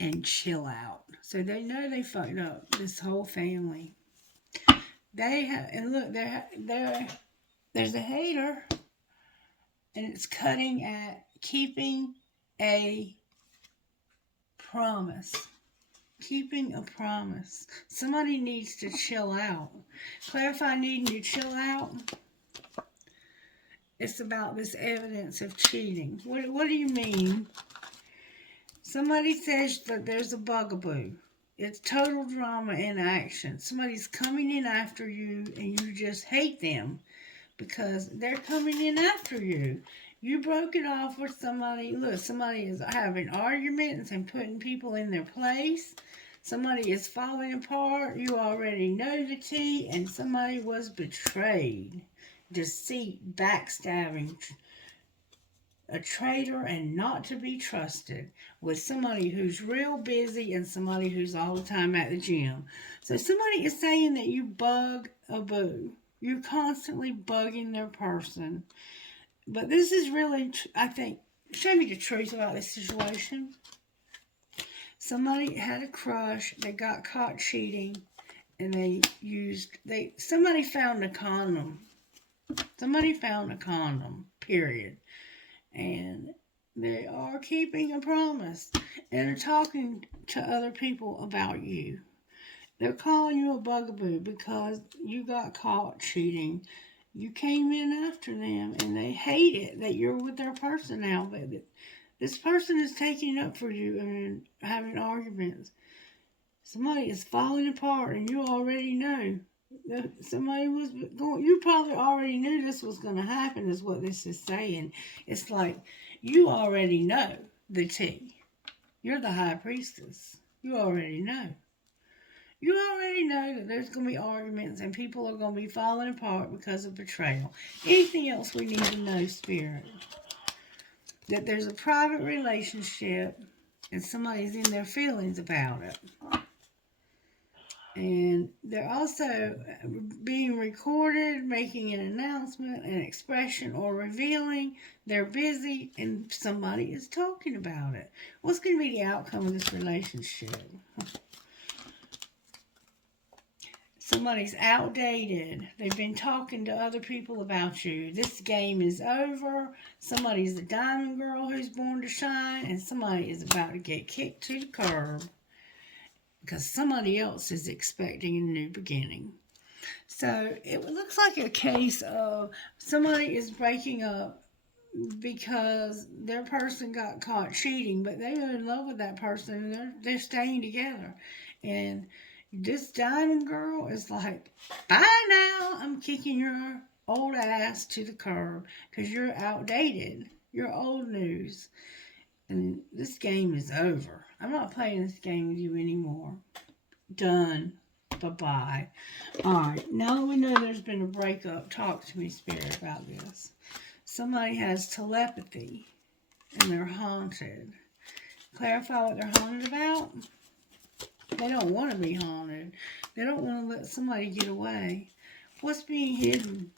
And chill out. So they know they fucked up, this whole family. They have, and look, there's a hater, and it's cutting at keeping a promise. Keeping a promise. Somebody needs to chill out. Clarify needing to chill out. It's about this evidence of cheating. What do you mean? Somebody says that there's a bugaboo. It's total drama in action. Somebody's coming in after you and you just hate them because they're coming in after you. You broke it off with somebody. Look, somebody is having arguments and putting people in their place. Somebody is falling apart. You already know the tea, and somebody was betrayed. Deceit, backstabbing, a traitor, and not to be trusted, with somebody who's real busy and somebody who's all the time at the gym. So somebody is saying that you bug a boo. You're constantly bugging their person. But this is really, I think, show me the truth about this situation. Somebody had a crush, they got caught cheating, and somebody found a condom. Somebody found a condom, period. And they are keeping a promise. And they're talking to other people about you. They're calling you a bugaboo because you got caught cheating. You came in after them, and they hate it that you're with their person now. But this person is taking up for you and having arguments. Somebody is falling apart, and you already know that somebody was going. You probably already knew this was going to happen. Is what this is saying. It's like you already know the tea. You're the high priestess. You already know. You already know that there's going to be arguments and people are going to be falling apart because of betrayal. Anything else we need to know, Spirit? That there's a private relationship and somebody's in their feelings about it. And they're also being recorded, making an announcement, an expression, or revealing. They're busy and somebody is talking about it. What's going to be the outcome of this relationship? Somebody's outdated. They've been talking to other people about you. This game is over. Somebody's a diamond girl who's born to shine, and somebody is about to get kicked to the curb because somebody else is expecting a new beginning. So it looks like a case of somebody is breaking up because their person got caught cheating, but they were in love with that person and they're staying together. And this diamond girl is like, bye now, I'm kicking your old ass to the curb because you're outdated. You're old news. And this game is over. I'm not playing this game with you anymore. Done. Bye-bye. Alright, now that we know there's been a breakup, talk to me, Spirit, about this. Somebody has telepathy and they're haunted. Clarify what they're haunted about. They don't want to be haunted. They don't want to let somebody get away. What's being hidden?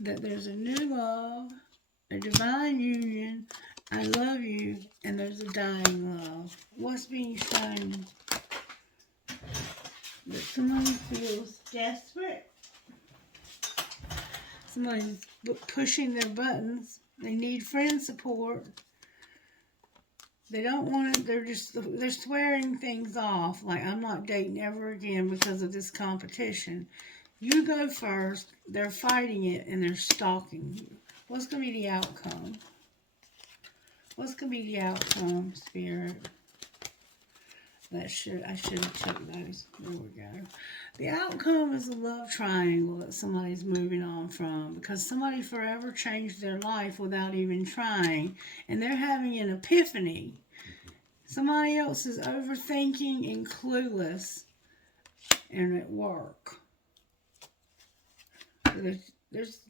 That there's a new love, a divine union, I love you, and there's a dying love. What's being shown? That somebody feels desperate. Somebody's pushing their buttons. They need friend support. They don't want it. They're swearing things off. Like, I'm not dating ever again because of this competition. You go first. They're fighting it and they're stalking you. What's going to be the outcome? What's going to be the outcome, Spirit? I should have took those. There we go. The outcome is a love triangle that somebody's moving on from because somebody forever changed their life without even trying, and they're having an epiphany. Somebody else is overthinking and clueless and at work. There's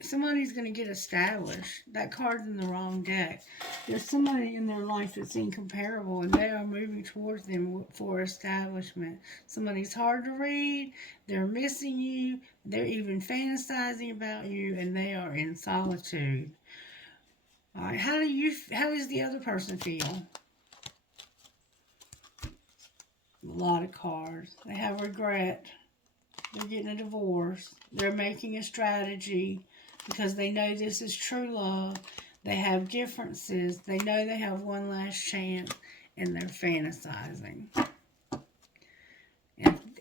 somebody's going to get established. That card's in the wrong deck. There's somebody in their life that's incomparable, and they are moving towards them for establishment. Somebody's hard to read. They're missing you. They're even fantasizing about you, and they are in solitude. All right, how does the other person feel? A lot of cards. They have regret. They're getting a divorce. They're making a strategy because they know this is true love. They have differences. They know they have one last chance, and they're fantasizing.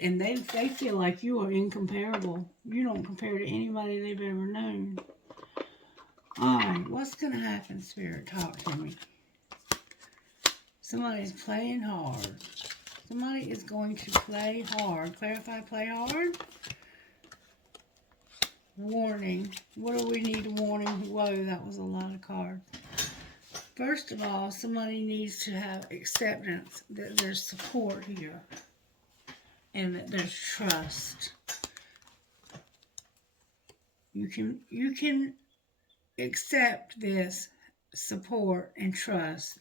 And they feel like you are incomparable. You don't compare to anybody they've ever known. All right, what's going to happen, Spirit? Talk to me. Somebody's playing hard. Somebody is going to play hard. Clarify, play hard. Warning. What do we need a warning? Whoa, that was a lot of cards. First of all, somebody needs to have acceptance that there's support here and that there's trust. You can accept this support and trust.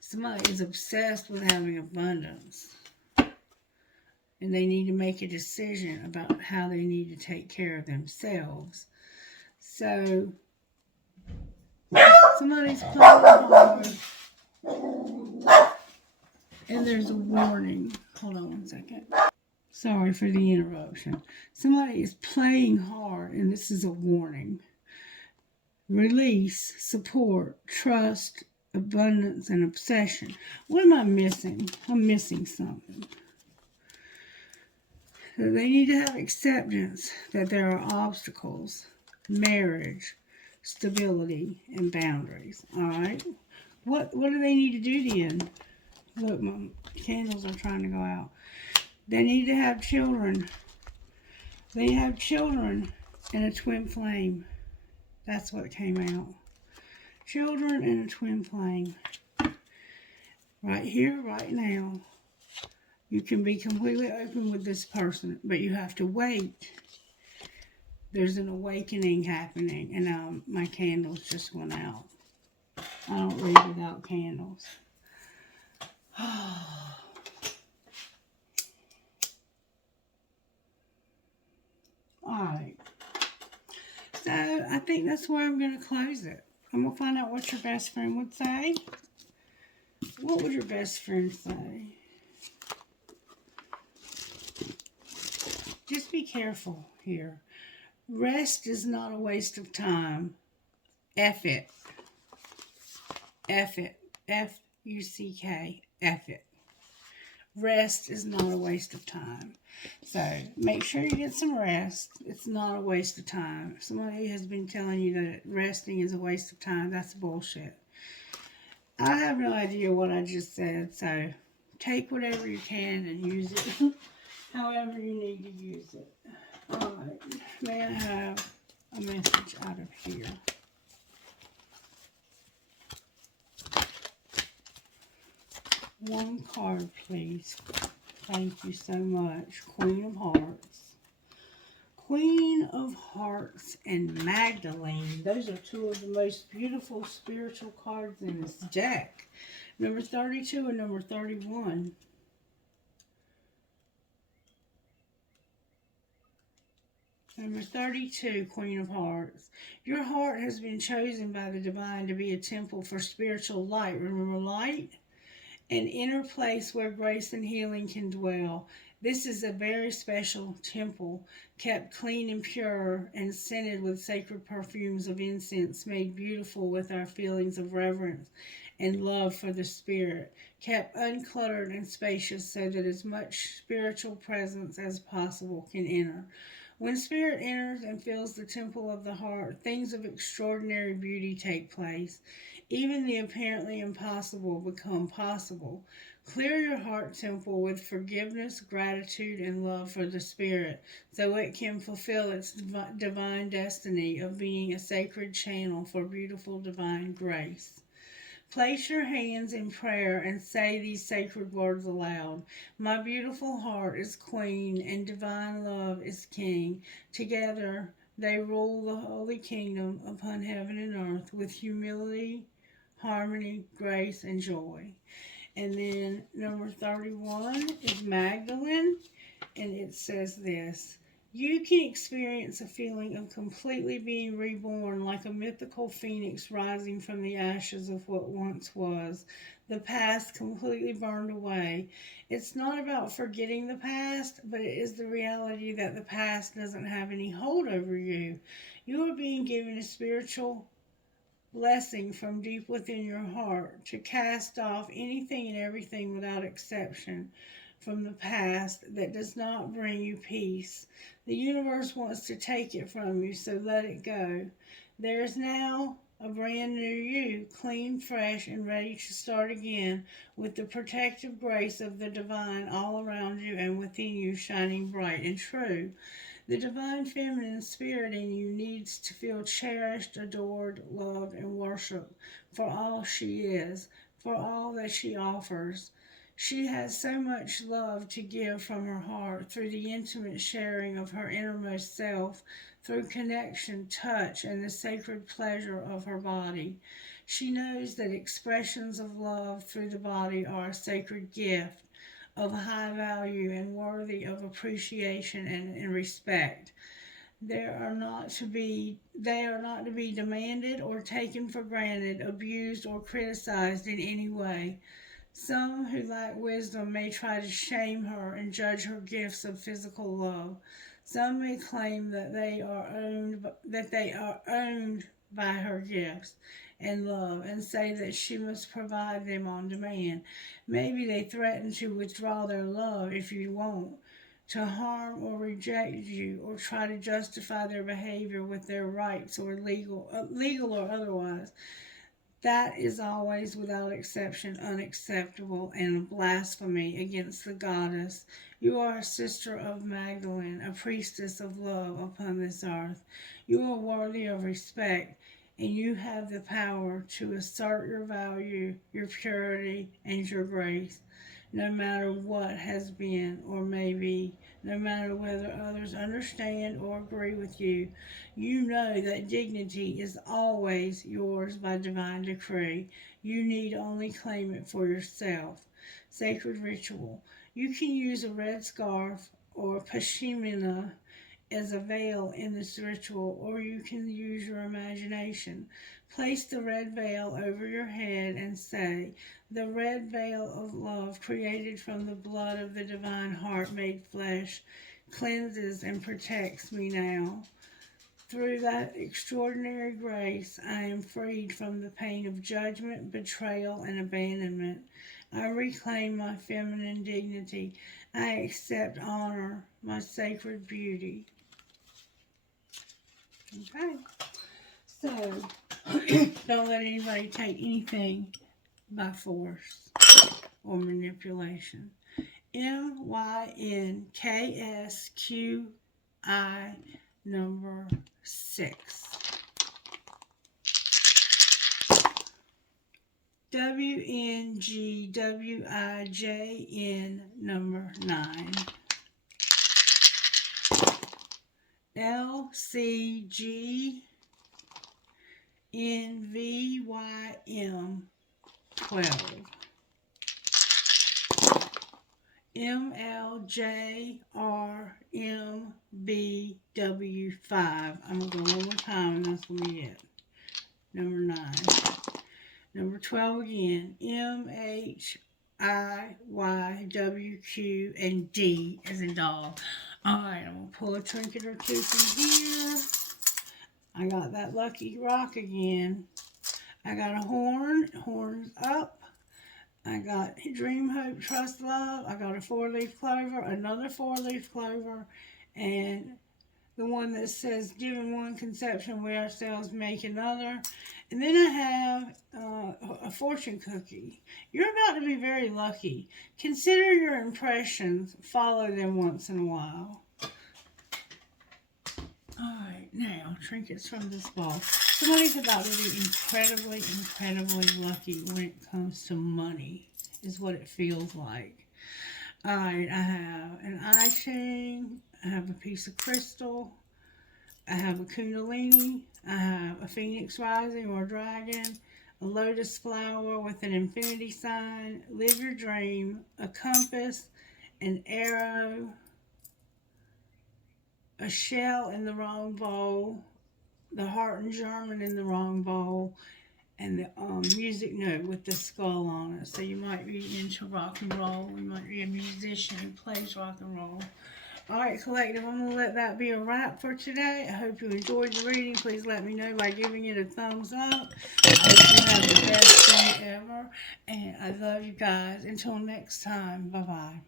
Somebody is obsessed with having abundance, and they need to make a decision about how they need to take care of themselves. So somebody's playing hard, and there's a warning. Hold on one second. Sorry for the interruption. Somebody is playing hard, and this is a warning. Release, support, trust, abundance, and obsession. What am I missing? I'm missing something. So they need to have acceptance that there are obstacles, marriage, stability, and boundaries. All right? What do they need to do then? Look, my candles are trying to go out. They need to have children. They have children in a twin flame. That's what came out. Children in a twin flame. Right here, right now. You can be completely open with this person, but you have to wait. There's an awakening happening, and my candles just went out. I don't read without candles. Alright. So, I think that's where I'm going to close it. I'm going to find out what your best friend would say. What would your best friend say? Just be careful here. Rest is not a waste of time. F it. F it. F-U-C-K. F it. Rest is not a waste of time. So make sure you get some rest. It's not a waste of time. If somebody has been telling you that resting is a waste of time, that's bullshit. I have no idea what I just said, so take whatever you can and use it however you need to use it. Alright, may I have a message out of here? One card, please. Thank you so much. Queen of Hearts. Queen of Hearts and Magdalene. Those are two of the most beautiful spiritual cards in this deck. Number 32 and number 31. Number 32, Queen of Hearts. Your heart has been chosen by the divine to be a temple for spiritual light. Remember light? An inner place where grace and healing can dwell. This is a very special temple, kept clean and pure and scented with sacred perfumes of incense, made beautiful with our feelings of reverence and love for the Spirit, kept uncluttered and spacious so that as much spiritual presence as possible can enter. When Spirit enters and fills the temple of the heart, things of extraordinary beauty take place. Even the apparently impossible become possible. Clear your heart temple with forgiveness, gratitude, and love for the Spirit, so it can fulfill its divine destiny of being a sacred channel for beautiful divine grace. Place your hands in prayer and say these sacred words aloud. My beautiful heart is queen and divine love is king. Together they rule the holy kingdom upon heaven and earth with humility, harmony, grace, and joy. And then number 31 is Magdalene, and it says this. You can experience a feeling of completely being reborn like a mythical phoenix rising from the ashes of what once was. The past completely burned away. It's not about forgetting the past, but it is the reality that the past doesn't have any hold over you. You are being given a spiritual blessing from deep within your heart to cast off anything and everything without exception from the past that does not bring you peace. The universe wants to take it from you, so let it go. There is now a brand new you, clean, fresh, and ready to start again with the protective grace of the divine all around you and within you, shining bright and true. The divine feminine spirit in you needs to feel cherished, adored, loved, and worshiped for all she is, for all that she offers. She has so much love to give from her heart through the intimate sharing of her innermost self, through connection, touch, and the sacred pleasure of her body. She knows that expressions of love through the body are a sacred gift of high value and worthy of appreciation and respect. They are not to be demanded or taken for granted, abused or criticized in any way. Some who lack wisdom may try to shame her and judge her gifts of physical love. Some may claim that they are owned by her gifts and love and say that she must provide them on demand. Maybe they threaten to withdraw their love if you won't, to harm or reject you, or try to justify their behavior with their rights or legal or otherwise. That is always, without exception, unacceptable and a blasphemy against the goddess. You are a sister of Magdalene, a priestess of love upon this earth. You are worthy of respect, and you have the power to assert your value, your purity, and your grace, no matter what has been or may be, no matter whether others understand or agree with you. You know that dignity is always yours by divine decree. You need only claim it for yourself. Sacred ritual. You can use a red scarf or pashmina as a veil in this ritual, or you can use your imagination. Place the red veil over your head and say, "The red veil of love created from the blood of the divine heart made flesh cleanses and protects me now. Through that extraordinary grace, I am freed from the pain of judgment, betrayal, and abandonment. I reclaim my feminine dignity. I accept honor, my sacred beauty." Okay, so don't let anybody take anything by force or manipulation. MYNKSQI number 6. WNGWIJN number 9. LCGNVYM 12. MLJRMBW5. I'm going to go one more time and that's going to be it. Number 9. Number 12 again. MHIYWQ and D as in dog. Alright, I'm going to pull a trinket or two from here. I got that lucky rock again. I got a horns up. I got Dream, Hope, Trust, Love. I got a 4-leaf clover, another 4-leaf clover, and the one that says, "Given one conception, we ourselves make another." And then I have a fortune cookie. You're about to be very lucky. Consider your impressions. Follow them once in a while. Alright, now, trinkets from this ball. Somebody's about to be incredibly, incredibly lucky when it comes to money, is what it feels like. Alright, I have an eye chain. I have a piece of crystal. I have a kundalini. I have a phoenix rising or dragon. A lotus flower with an infinity sign. Live your dream. A compass. An arrow. A shell in the wrong bowl, the heart and German in the wrong bowl, and the music note with the skull on it. So you might be into rock and roll. You might be a musician who plays rock and roll. Alright, collective, I'm going to let that be a wrap for today. I hope you enjoyed the reading. Please let me know by giving it a thumbs up. I hope you have the best day ever. And I love you guys. Until next time, bye-bye.